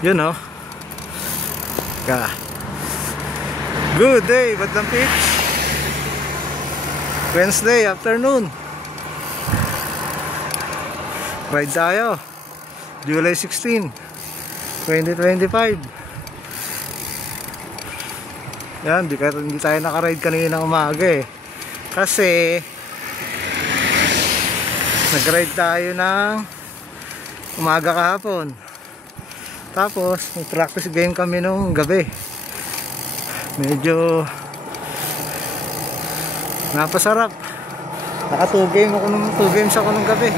Yun oh. Good day, Badlang Peeps. Wednesday afternoon. Ride tayo. July 16, 2025. Yan, hindi tayo nakaride kanina umaga eh. Kasi nag-ride tayo ng umaga kahapon. Tapos mag-practice game kami nung gabi. Medyo napasarap. Naka 2 games ako nung gabi.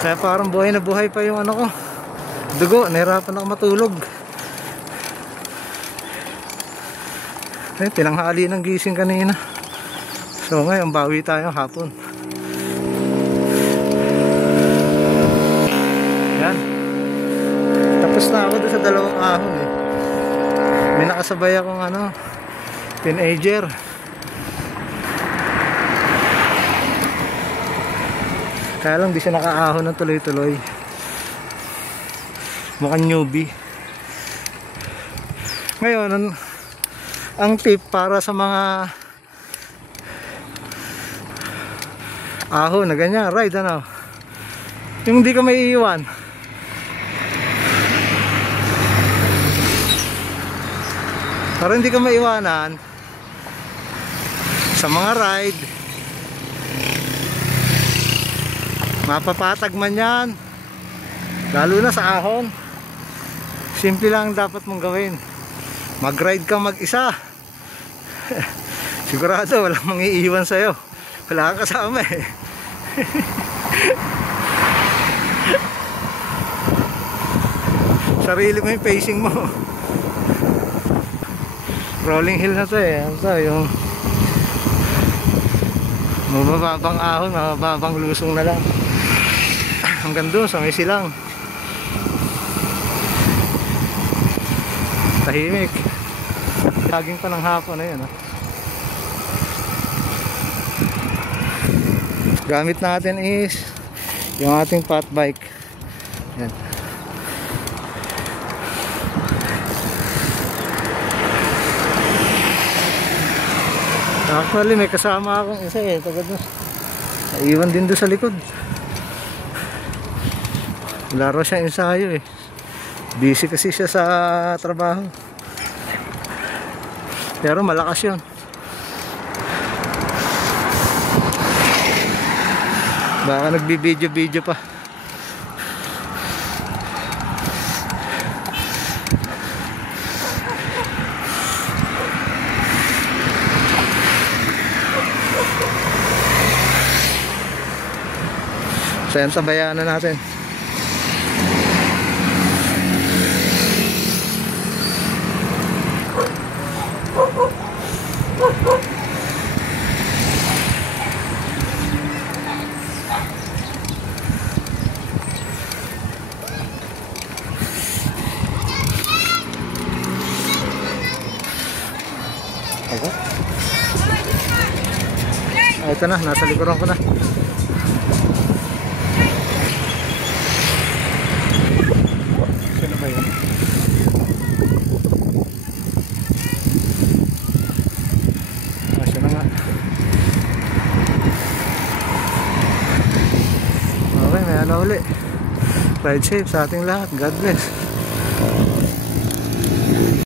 Kaya parang buhay na buhay pa yung ano ko, dugo. Nahirapan ako matulog. Tinanghali ng gising kanina. So ngayon bawi tayo hapon. Yan. Tapos na ako doon sa 2 ahon eh. May nakasabay akong teenager. Kaya lang di siya nakaahon ng tuloy-tuloy. Mukhang newbie. Ngayon, ang tip para sa mga ahon na ganyan, ride yung hindi ka may iiwan. Para hindi ka maiwanan sa mga ride, mapapatag man yan, lalo na sa ahon. Simple lang dapat mong gawin. Mag-ride ka mag-isa. Sigurado walang mangiiwan sa'yo. Wala kang kasama eh. Sarili mo yung pacing mo. Rolling hill na to eh. Yung mababang ahon, mababang lusong na lang hanggang doon sa may silang. Tahimik. Laging pa ng hapon na yun. Gamit natin is yung ating fat bike. Yan. Actually may kasama akong isa eh. Naiwan din doon sa likod. Laro siya ensayo eh. Busy kasi siya sa trabaho. Pero malakas yun. Baka nagbibideo-video pa. So yan, sabayan na natin. Ito na, nasa likuran ko na. Sino ba yun? Siya na nga. Okay, may uli. Ride safe sa ating lahat. God bless.